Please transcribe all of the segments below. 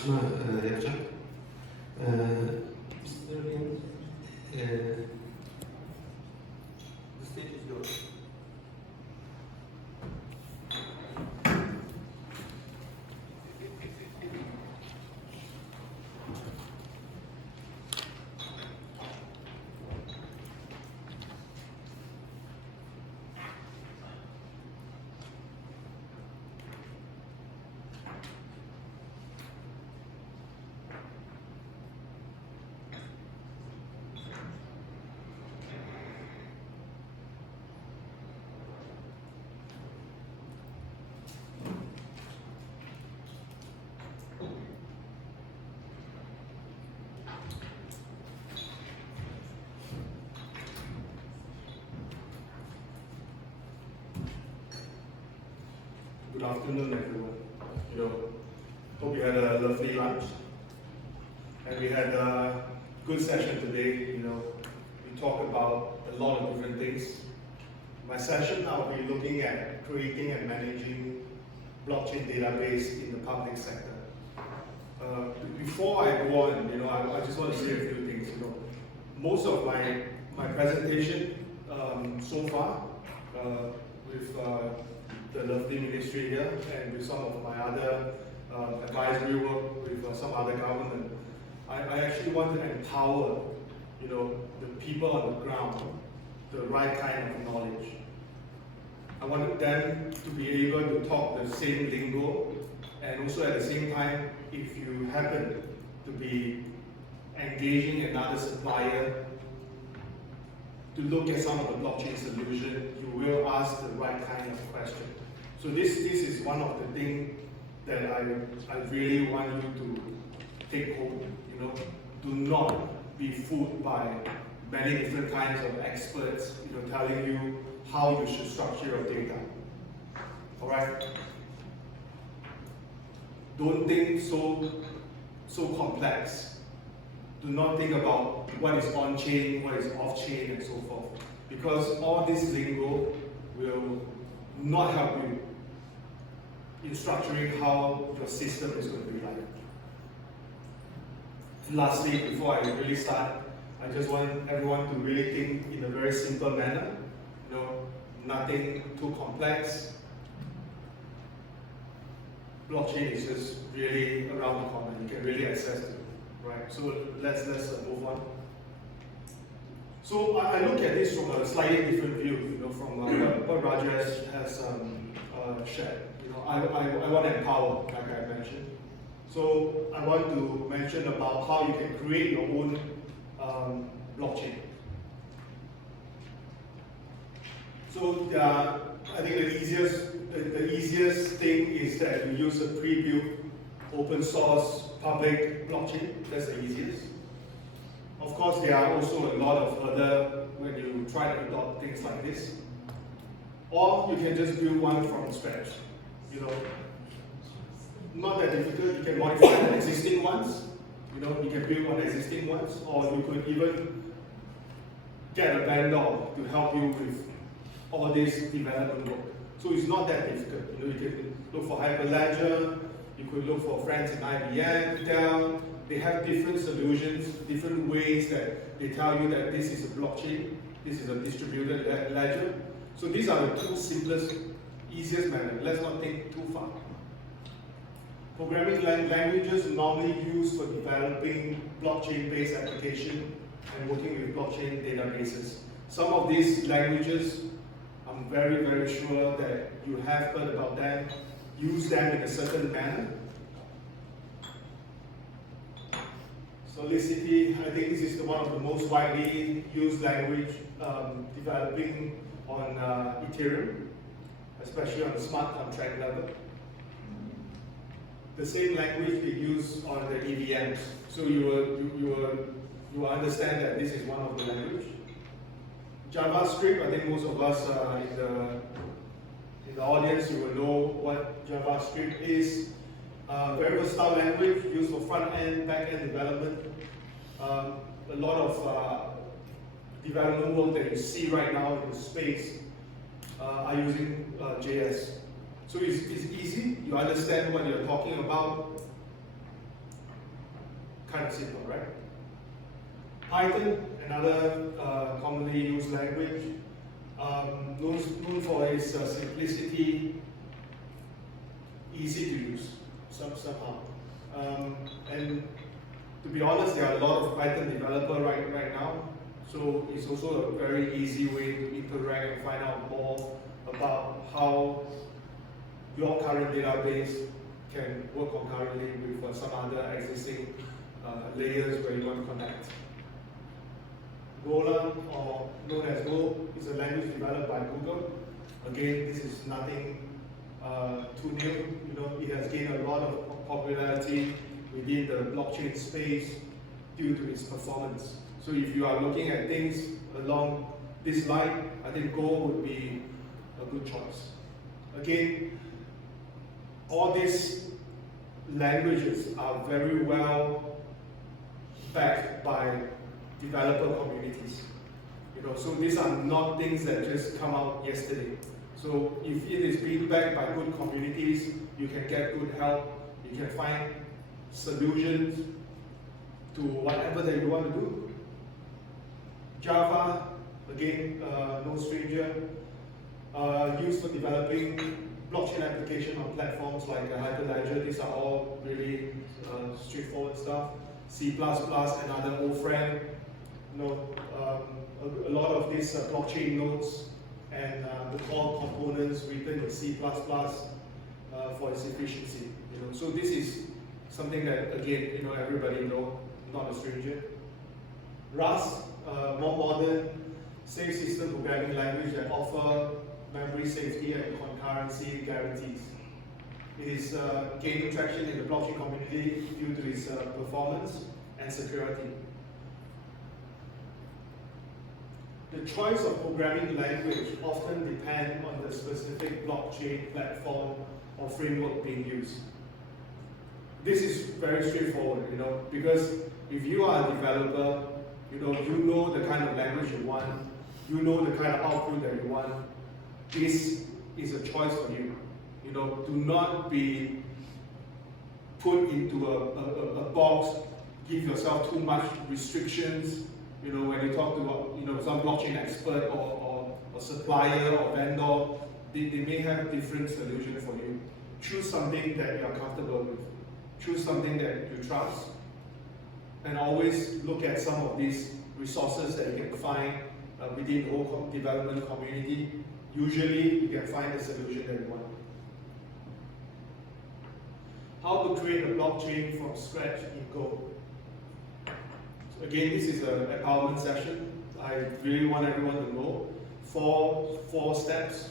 tartışma yapacak. Mr. Lian, the stage is yours. Good afternoon, everyone. Hope you had a lovely lunch, and we had a good session today. We talked about a lot of different things. My session, I'll be looking at creating and managing blockchain database in the public sector. Before I go on, I just want to say a few things. Most of my presentation so far with the lovely ministry here and with some of my other advisory work with some other government, I actually want to empower, the people on the ground, the right kind of knowledge. I wanted them to be able to talk the same lingo, and also at the same time, if you happen to be engaging another supplier to look at some of the blockchain solution, you will ask the right kind of question. So this is one of the things that I really want you to take hold. Do not be fooled by many different kinds of experts, telling you how you should structure your data. All right? Don't think so complex. Do not think about what is on-chain, what is off-chain, and so forth. Because all this lingo will not help you in structuring how your system is going to be like. Lastly, before I really start, I just want everyone to really think in a very simple manner. Nothing too complex. Blockchain is just really around the corner. You can really access it. Right, so let's move on. So I look at this from a slightly different view, from what Rajesh has shared. I want to empower, like I mentioned. So I want to mention about how you can create your own blockchain. So I think the easiest thing is that you use a pre-built open source public blockchain. That's the easiest. Of course, there are also a lot of other when you try to adopt things like this. Or you can just build one from scratch. Not that difficult. You can modify the existing ones. You can build on existing ones, or you could even get a vendor to help you with all this development work. So it's not that difficult. You can look for Hyperledger. You could look for friends in IBM, Dell. They have different solutions, different ways that they tell you that this is a blockchain, this is a distributed ledger. So these are the two simplest, easiest methods. Let's not think too far. Programming languages normally used for developing blockchain-based application and working with blockchain databases. Some of these languages, I'm very, very sure that you have heard about them. Use them in a certain manner. Solidity, I think this is one of the most widely used language developing on Ethereum, especially on the smart contract level. The same language they use on the EVMs. So you will understand that this is one of the language. JavaScript, I think most of us in the audience, you will know what JavaScript is. Very versatile language used for front-end, back-end development. A lot of development work that you see right now in the space are using JS. So it's easy, you understand what you're talking about. kind of simple, right? Python, another commonly used language, known for its simplicity, easy to use somehow. And to be honest, there are a lot of Python developers right now, so it's also a very easy way to interact and find out more about how your current database can work concurrently with some other existing layers where you want to connect. Golang, or known as Go, is a language developed by Google. Again, this is nothing too new. It has gained a lot of popularity within the blockchain space due to its performance. So if you are looking at things along this line, I think Go would be a good choice. Again, all these languages are very well backed by developer communities. So these are not things that just come out yesterday. So if it is being backed by good communities, you can get good help, you can find solutions to whatever that you want to do. Java, again, no stranger, used for developing blockchain application on platforms like Hyperledger. These are all really straightforward stuff. C++, another old friend. A lot of these blockchain nodes and the core components written in C++ for its efficiency. So this is something that, again, everybody knows, not a stranger. Rust, more modern, safe system programming language that offer memory safety and concurrency guarantees. It is gaining traction in the blockchain community due to its performance and security. The choice of programming language often depends on the specific blockchain platform or framework being used. This is very straightforward, because if you are a developer, you know the kind of language you want, you know the kind of output that you want. This is a choice for you. Do not be put into a box, give yourself too much restrictions. When you talk to some blockchain expert or supplier or vendor, they may have different solutions for you. Choose something that you are comfortable with. Choose something that you trust. And always look at some of these resources that you can find within the whole development community. Usually, you can find the solution that you want. How to create a blockchain from scratch in Go. So again, this is an empowerment session. I really want everyone to know four steps.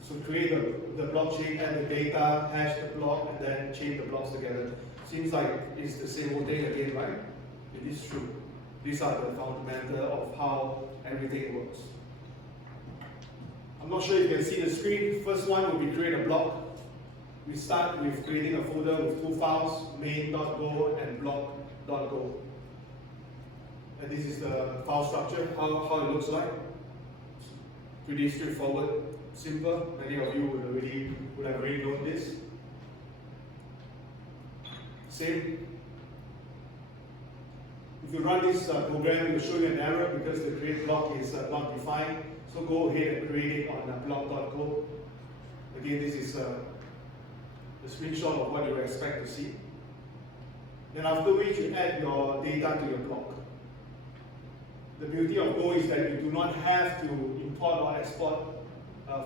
So create the blockchain, add the data, hash the block, and then chain the blocks together. Seems like it's the same old thing again, right? It is true. These are the fundamental of how everything works. I'm not sure if you can see the screen. First one will be create a block. We start with creating a folder with two files, main.go and block.go. And this is the file structure, how it looks like. Pretty straightforward, simple. Many of you would have already known this. Same. If you run this program, it will show you an error because the create block is not defined. So go ahead and create it on block.go. Again, this is a screenshot of what you expect to see. Then after which you add your data to your block. The beauty of Go is that you do not have to import or export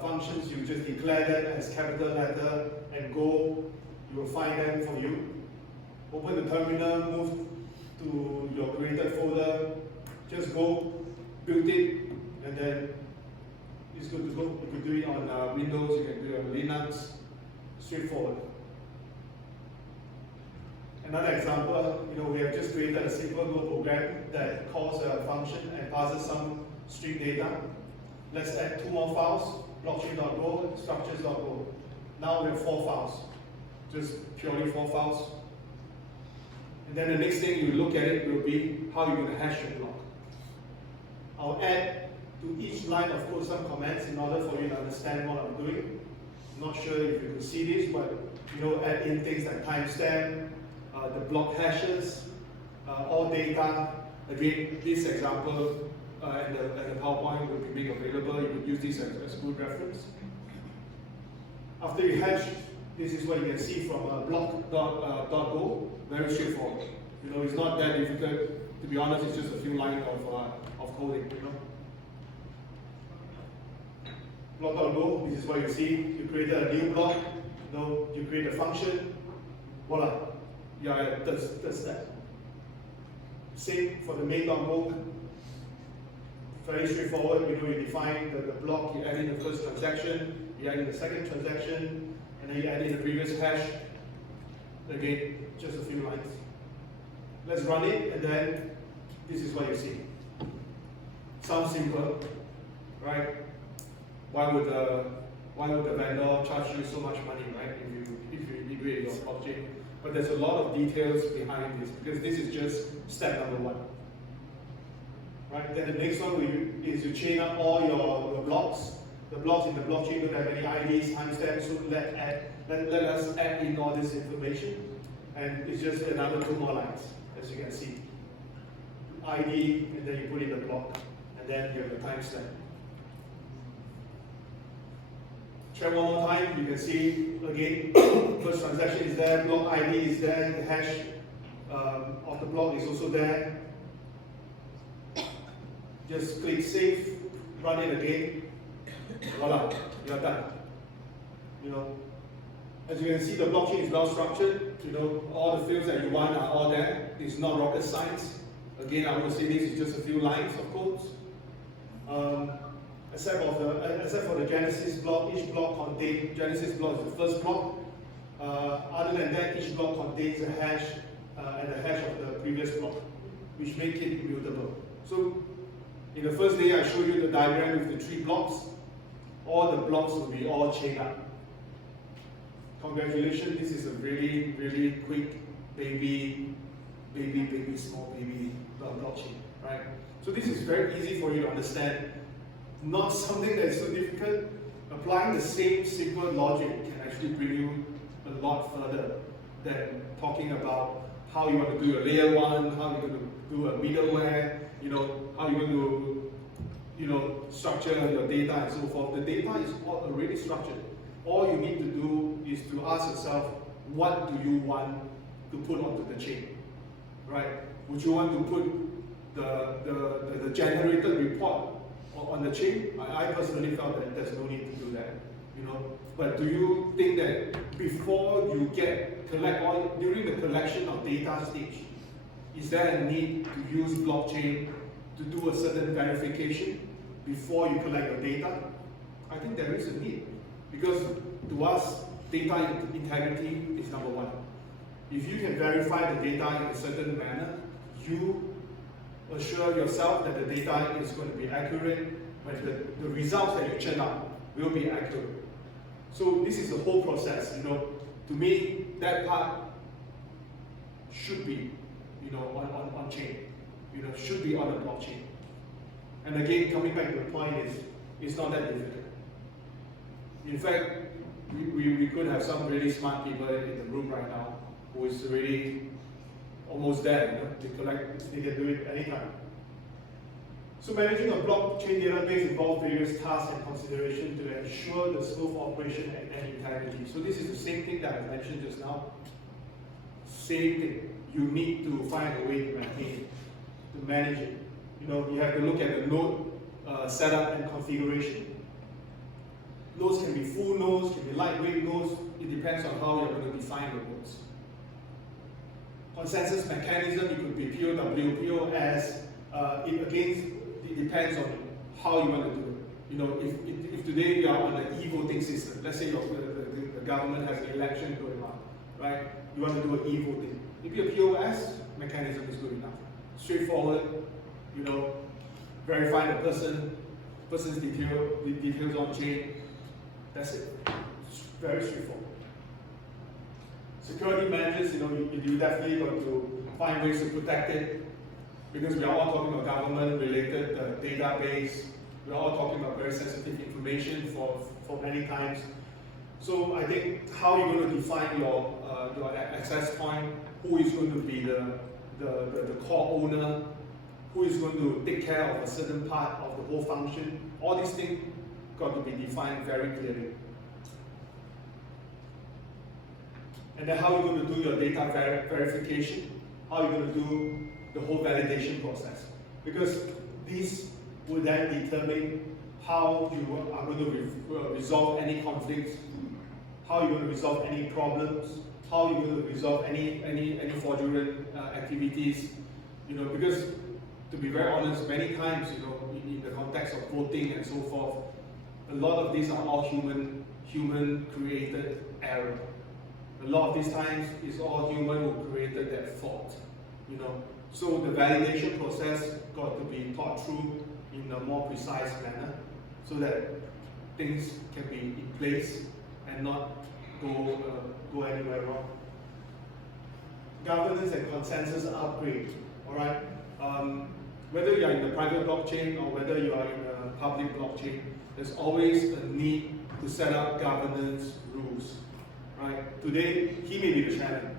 functions. You just declare them as capital letter and Go, you will find them for you. Open the terminal, move to your created folder, just go, build it, and then it's good to go. You can do it on Windows, you can do it on Linux, straightforward. Another example, we have just created a simple Go program that calls a function and passes some string data. Let's add two more files, blockchain.go, structures.go. Now we have 4 files, just purely 4 files. And then the next thing you look at it will be how you're going to hash your block. I'll add to each line of code some comments in order for you to understand what I'm doing. I'm not sure if you can see this, but add in things like timestamp, the block hashes, all data. Again, this example and the PowerPoint will be made available. You would use this as good reference. After you hash, this is what you can see from block.go. Very straightforward. It's not that difficult. To be honest, it's just a few lines of coding. Block.go, this is what you see. You created a new block. You create a function. Voila. Yeah, that's that. Same for the main.go. Very straightforward. You define the block, you add in the first transaction, you add in the second transaction, and then you add in the previous hash. Again, just a few lines. Let's run it, and then this is what you see. Sounds simple, right? Why would the vendor charge you so much money, right? If you integrate your blockchain. But there's a lot of details behind this, because this is just step number one. Right? Then the next one is you chain up all your blocks. The blocks in the blockchain don't have any IDs, timestamps, so let us add in all this information. And it's just another 2 more lines, as you can see. ID, and then you put in the block, and then you have the timestamp. Check one more time, you can see again, first transaction is there, block ID is there, the hash of the block is also there. Just click save, run it again, voila, you're done. As you can see, the blockchain is well structured. All the fields that you want are all there. It's not rocket science. Again, I would say this is just a few lines of codes. Except for the Genesis block, each block contains, Genesis block is the first block. Other than that, each block contains a hash and the hash of the previous block, which make it immutable. So, in the first day, I showed you the diagram with the 3 blocks. All the blocks will be all chained up. Congratulations, this is a really, really quick small baby blockchain, right? So this is very easy for you to understand. Not something that is so difficult. Applying the same simple logic can actually bring you a lot further than talking about how you want to do a layer 1, how you're going to do a middleware, how you're going to, structure your data and so forth. The data is already structured. All you need to do is to ask yourself, what do you want to put onto the chain, right? Would you want to put the generated report on the chain? I personally felt that there's no need to do that, But do you think that before you during the collection of data stage, is there a need to use blockchain to do a certain verification before you collect your data? I think there is a need, because to us, data integrity is number one. If you can verify the data in a certain manner, you assure yourself that the data is going to be accurate, but the results that you churn out will be accurate. So this is the whole process. To me, that part should be, on chain. Should be on the blockchain. And again, coming back to the point is, it's not that difficult. In fact, we could have some really smart people in the room right now who is really almost there. They can do it anytime. So managing a blockchain database involves various tasks and considerations to ensure the smooth operation and integrity. So this is the same thing that I mentioned just now. Same thing. You need to find a way to maintain, to manage it. You have to look at the node setup and configuration. Nodes can be full nodes, can be lightweight nodes. It depends on how you're going to define the nodes. Consensus mechanism, it could be POW, POS. It depends on how you want to do it. If today you are on an e-voting system, let's say the government has an election going on, right? You want to do an e-voting. Maybe a POS mechanism is good enough. Straightforward, verify the person's details on chain. That's it. It's very straightforward. Security managers, you definitely got to find ways to protect it, because we are all talking about government-related database. We are all talking about very sensitive information for many times. So I think how you're going to define your access point, who is going to be the core owner, who is going to take care of a certain part of the whole function, all these things got to be defined very clearly. And then how you're going to do your data verification, how you're going to do the whole validation process. Because these will then determine how you are going to resolve any conflicts, how you're going to resolve any problems, how you're going to resolve any fraudulent activities. Because to be very honest, many times, in the context of voting and so forth, a lot of these are all human created error. A lot of these times it's all human who created that fault. So the validation process got to be thought through in a more precise manner, so that things can be in place and not go anywhere wrong. Governance and consensus upgrade. All right. Whether you are in the private blockchain or whether you are in a public blockchain, there's always a need to set up governance rules. Right? Today, he may be the chairman.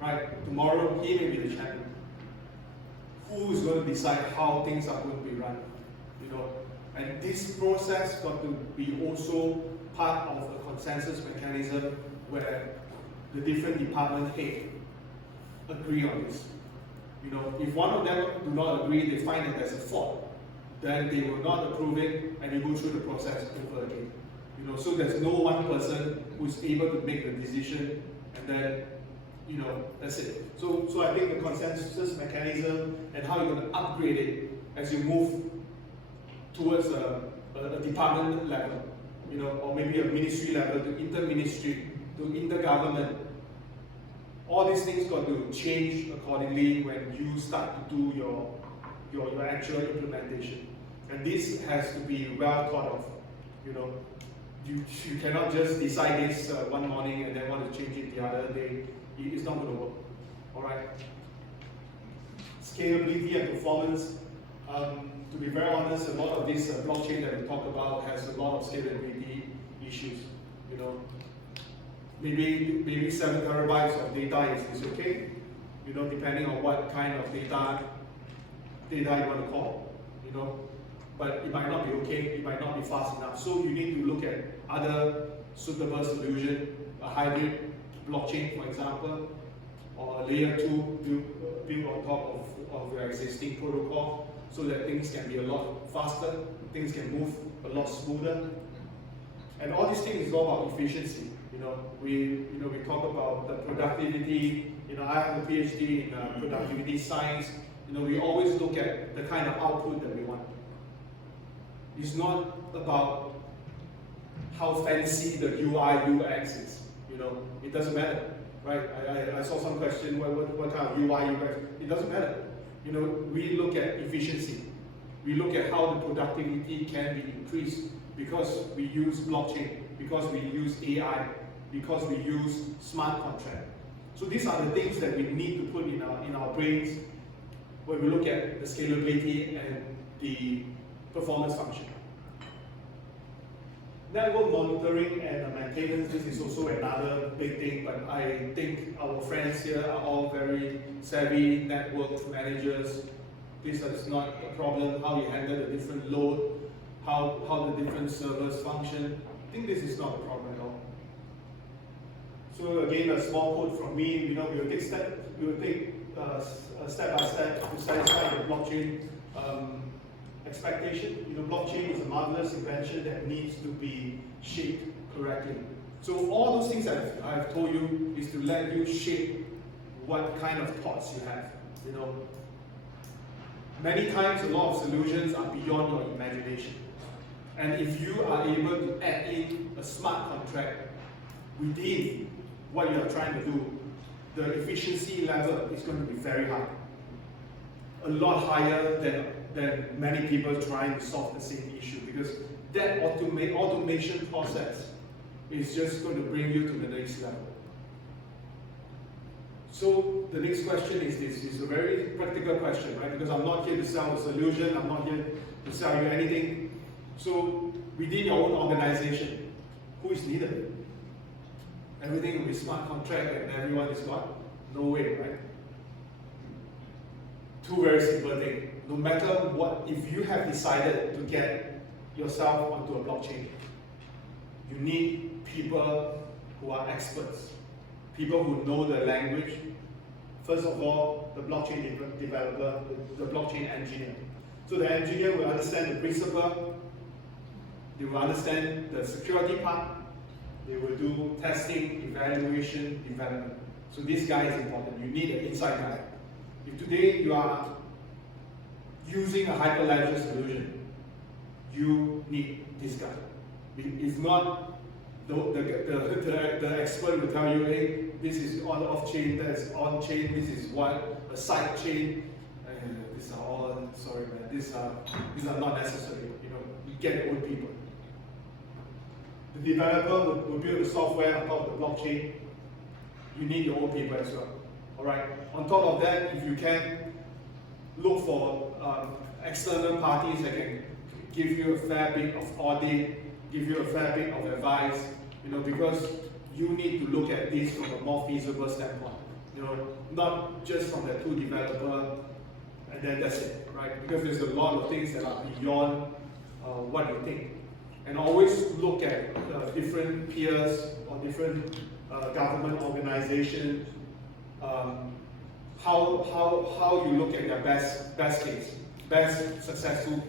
Right? Tomorrow, he may be the chairman. Who is going to decide how things are going to be run? And this process got to be also part of a consensus mechanism where the different department head agree on this. If one of them do not agree, they find that there's a fault, then they will not approve it, and you go through the process over again. So there's no one person who's able to make the decision, and then that's it. So I think the consensus mechanism and how you're going to upgrade it as you move towards a department level, or maybe a ministry level, to inter-ministry, to intergovernment. All these things got to change accordingly when you start to do your actual implementation. And this has to be well thought of. You cannot just decide this one morning and then want to change it the other day. It's not going to work. All right. Scalability and performance. To be very honest, a lot of this blockchain that we talk about has a lot of scalability issues. Maybe 7 terabytes of data is okay. Depending on what kind of data you want to call. But it might not be okay. It might not be fast enough. So you need to look at other suitable solution, a hybrid blockchain, for example, or a layer 2 built on top of your existing protocol, so that things can be a lot faster, things can move a lot smoother. And all these things is all about efficiency. We talk about the productivity. I have a PhD in productivity science. We always look at the kind of output that we want. It's not about how fancy the UI UX is. It doesn't matter, right? I saw some question, what kind of UI UX? It doesn't matter. We look at efficiency. We look at how the productivity can be increased because we use blockchain, because we use AI, because we use smart contract. So these are the things that we need to put in our brains when we look at the scalability and the performance function. Network monitoring and maintenance, this is also another big thing, but I think our friends here are all very savvy network managers. This is not a problem, how you handle the different load, how the different servers function. I think this is not a problem at all. So again, a small quote from me, we will take step by step to satisfy the blockchain expectation. Blockchain is a marvelous invention that needs to be shaped correctly. So all those things that I've told you is to let you shape what kind of thoughts you have. Many times a lot of solutions are beyond your imagination. And if you are able to add in a smart contract within what you are trying to do, the efficiency level is going to be very high. A lot higher than many people trying to solve the same issue, because that automation process is just going to bring you to the next level. So the next question is this, it's a very practical question, right? Because I'm not here to sell a solution, I'm not here to sell you anything. So within your own organization, who is needed? everything will be smart contract and everyone is gone? No way, right? Two very simple things. No matter what, if you have decided to get yourself onto a blockchain, you need people who are experts, people who know the language. First of all, the blockchain developer, the blockchain engineer. So the engineer will understand the principle, they will understand the security part, they will do testing, evaluation, development. So this guy is important. You need an inside guy. If today you are using a hyperledger solution, you need this guy. If not, the expert will tell you, hey, this is on off-chain, that's on-chain, this is what, a side chain. These are all, sorry man, these are not necessary. You know, you get your own people. The developer will build the software on top of the blockchain. You need your own people as well. All right. On top of that, if you can look for external parties that can give you a fair bit of audit, give you a fair bit of advice, you know, because you need to look at this from a more feasible standpoint. You know, not just from the two developer and then that's it, right? Because there's a lot of things that are beyond what you think. And always look at different peers or different government organizations, how you look at their best case, best successful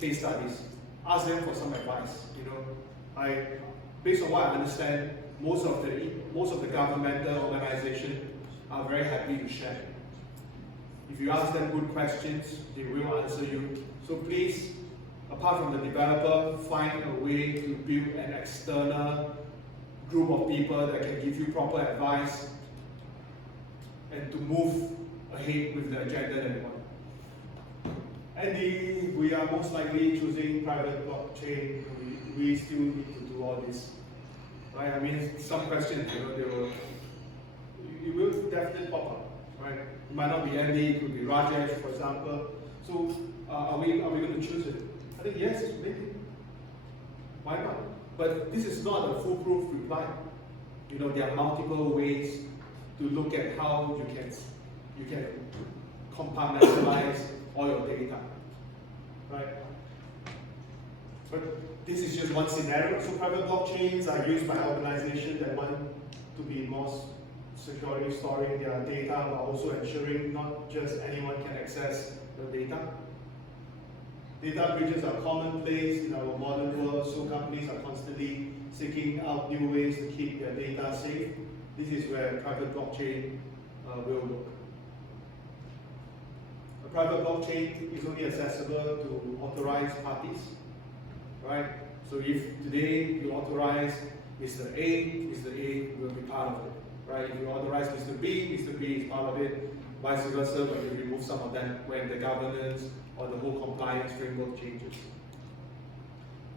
case studies. Ask them for some advice. You know, based on what I understand, most of the governmental organizations are very happy to share. If you ask them good questions, they will answer you. So please, apart from the developer, find a way to build an external group of people that can give you proper advice and to move ahead with the agenda that you want. And we are most likely choosing private blockchain. We still need to do all this, right? I mean, some questions, you know, it will definitely pop up, right? It might not be Andy, it could be Rajesh, for example. So, are we going to choose it? I think yes, maybe. Why not? But this is not a foolproof reply. You know, there are multiple ways to look at how you can compartmentalize all your data, right? But this is just one scenario. So private blockchains are used by organizations that want to be more securely storing their data, but also ensuring not just anyone can access the data. Data breaches are commonplace in our modern world, so companies are constantly seeking out new ways to keep their data safe. This is where private blockchain will look. A private blockchain is only accessible to authorized parties, right? So if today you authorize Mr. A will be part of it, right? If you authorize Mr. B is part of it, vice versa when you remove some of them when the governance or the whole compliance framework changes.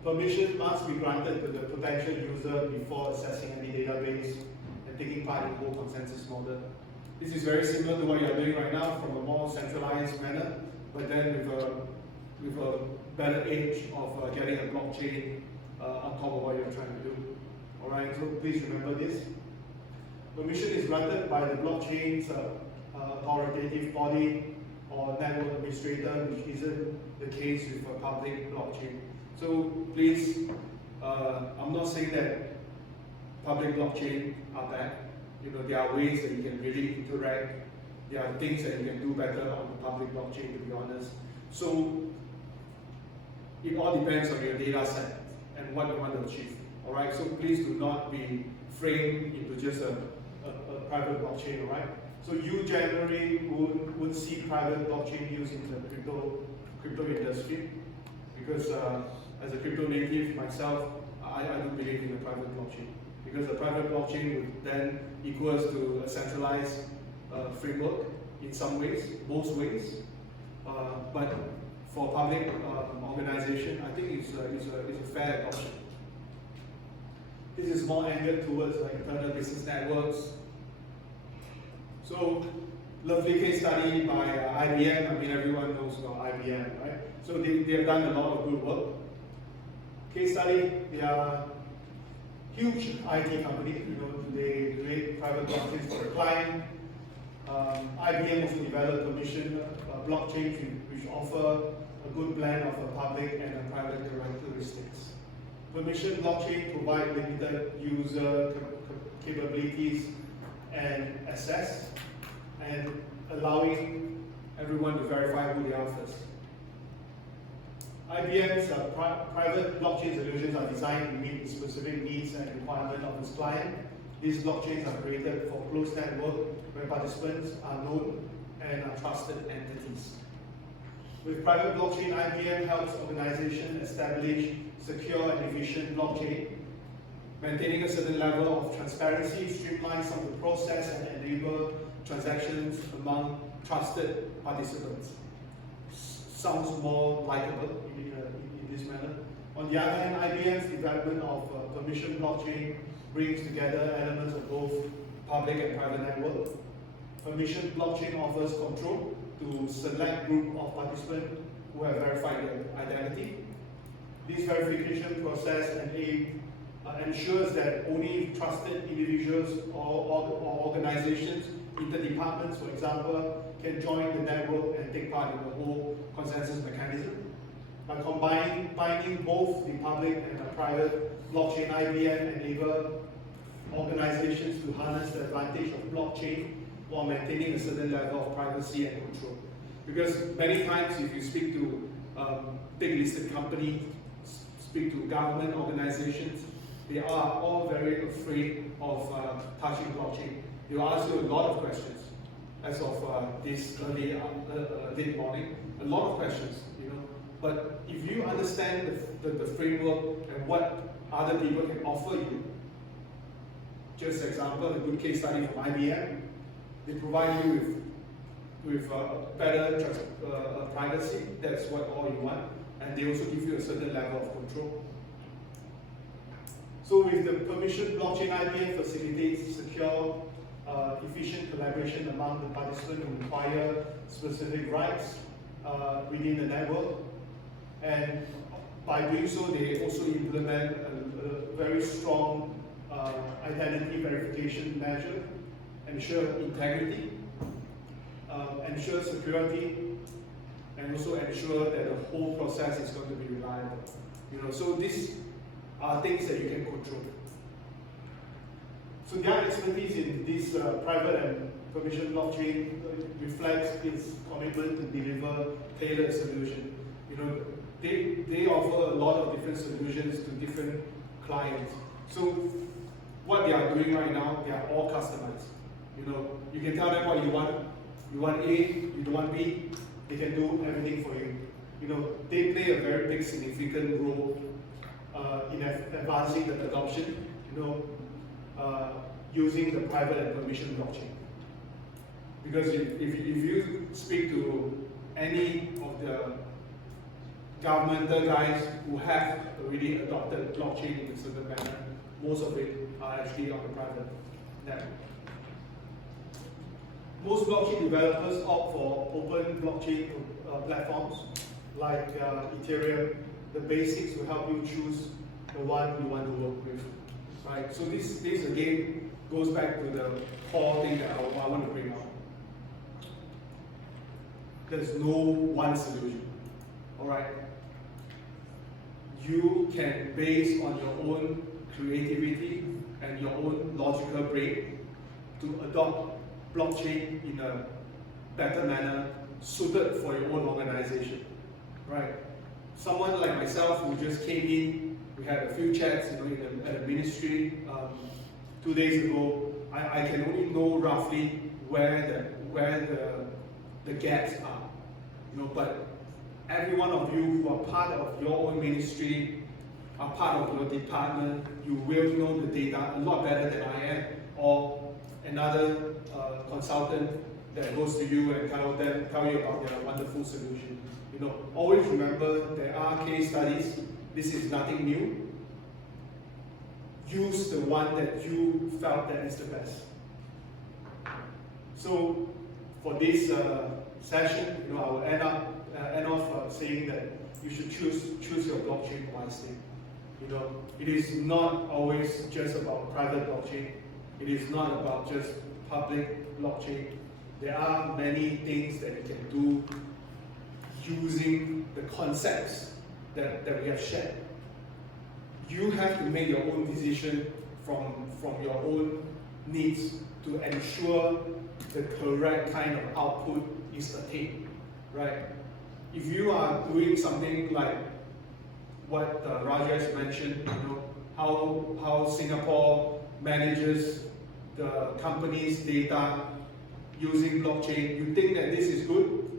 Permission must be granted to the potential user before accessing any database and taking part in the whole consensus model. This is very similar to what you are doing right now from a more centralized manner, but then with a better edge of getting a blockchain on top of what you're trying to do. All right, so please remember this. Permission is granted by the blockchain's authoritative body or network administrator, which isn't the case with a public blockchain. So please, I'm not saying that public blockchain are bad. You know, there are ways that you can really interact. There are things that you can do better on the public blockchain, to be honest. So it all depends on your data set and what you want to achieve. All right. So please do not be framed into just a private blockchain. All right. So you generally would see private blockchain used in the crypto industry, because as a crypto native myself, I don't believe in a private blockchain, because a private blockchain would then equals to a centralized framework in some ways, most ways, but for public organization, I think it's a fair adoption. This is more anchored towards like internal business networks. So, lovely case study by IBM. I mean, everyone knows about IBM, right? So they have done a lot of good work. Case study, they are huge IT company. They create private blockchains for the client. IBM also developed permission blockchains which offer a good blend of a public and a private characteristics. Permission blockchain provide limited user capabilities and access, and allowing everyone to verify who they are first. IBM's private blockchain solutions are designed to meet specific needs and requirements of its client. These blockchains are created for closed network where participants are known and are trusted entities. With private blockchain, IBM helps organizations establish secure and efficient blockchain, maintaining a certain level of transparency, streamline some of the process, and enable transactions among trusted participants. Sounds more likable in this manner. On the other hand, IBM's development of permission blockchain brings together elements of both public and private network. Permission blockchain offers control to select group of participants who have verified their identity. This verification process ensures that only trusted individuals or organizations, interdepartments, for example, can join the network and take part in the whole consensus mechanism. By binding both the public and the private blockchain, IBM enable organizations to harness the advantage of blockchain while maintaining a certain level of privacy and control. Because many times if you speak to big listed companies, speak to government organizations, they are all very afraid of touching blockchain. They will ask you a lot of questions. As of this late morning, a lot of questions, But if you understand the framework and what other people can offer you, just example, a good case study from IBM, they provide you with better privacy. That's what all you want, and they also give you a certain level of control. So with the permission blockchain, IBM facilitates secure, efficient collaboration among the participants who require specific rights within the network. And by doing so, they also implement a very strong identity verification measure, ensure integrity, ensure security, and also ensure that the whole process is going to be reliable. So these are things that you can control. So their expertise in this private and permission blockchain reflects its commitment to deliver tailored solutions. They offer a lot of different solutions to different clients. So what they are doing right now, they are all customized. You can tell them what you want. You want A, you don't want B, they can do everything for you. They play a very big significant role in advancing the adoption, using the private and permission blockchain. Because if you speak to any of the governmental guys who have already adopted blockchain in a certain manner, most of it are actually on the private network. Most blockchain developers opt for open blockchain platforms like Ethereum. The basics will help you choose the one you want to work with. Right? So this again goes back to the core thing that I want to bring up. There's no one solution. Alright? You can, based on your own creativity and your own logical brain, to adopt blockchain in a better manner suited for your own organization. Right? Someone like myself who just came in, we had a few chats at the ministry 2 days ago. I can only know roughly where the gaps are. But every one of you who are part of your own ministry, are part of your department, you will know the data a lot better than I am, or another consultant that goes to you and tell you about their wonderful solution. Always remember there are case studies. This is nothing new. Use the one that you felt that is the best. So for this session, I will end off saying that you should choose your blockchain wisely. You know, it is not always just about private blockchain. It is not about just public blockchain. There are many things that you can do using the concepts that we have shared. You have to make your own decision from your own needs to ensure the correct kind of output is attained, right? If you are doing something like what Rajesh mentioned, you know, how Singapore manages the company's data using blockchain, you think that this is good,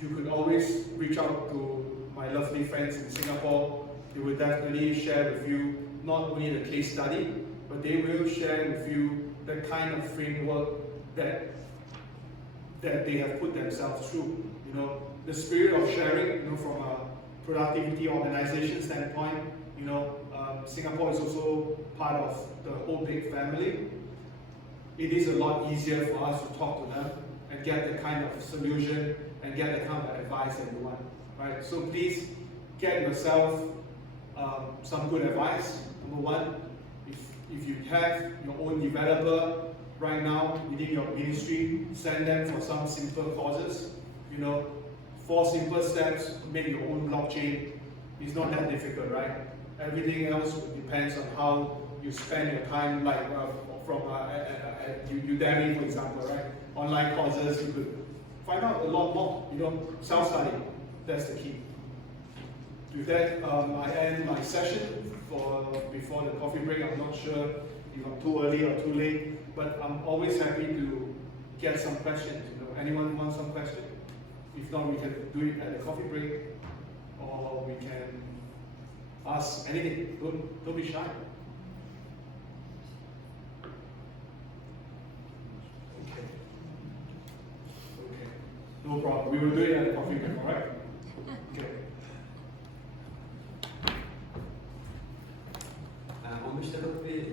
you could always reach out to my lovely friends in Singapore. They will definitely share with you not only the case study, but they will share with you the kind of framework that they have put themselves through. You know, the spirit of sharing, you know, from a productivity organization standpoint, you know, Singapore is also part of the whole big family. It is a lot easier for us to talk to them and get the kind of solution and get the kind of advice that you want, right? So please get yourself some good advice. Number one, if you have your own developer right now within your ministry, send them for some simple courses. You know, 4 simple steps to make your own blockchain. It's not that difficult, right? Everything else depends on how you spend your time, like from Udemy, for example, right? Online courses, you could find out a lot more. You know, self-study, that's the key. With that, I end my session before the coffee break. I'm not sure if I'm too early or too late, but I'm always happy to get some questions. You know, anyone want some questions? If not, we can do it at the coffee break, or we can ask anything. Don't be shy. Okay. No problem. We will do it at the coffee break. All right? Okay. 15 dakikalık bir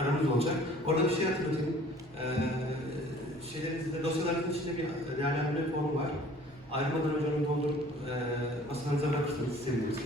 aramız olacak. Orada bir şey hatırlatayım. Dosyalarınızın içinde bir değerlendirme formu var. Ayrılmadan önce onu doldurup masanıza bırakırsanız seviniriz.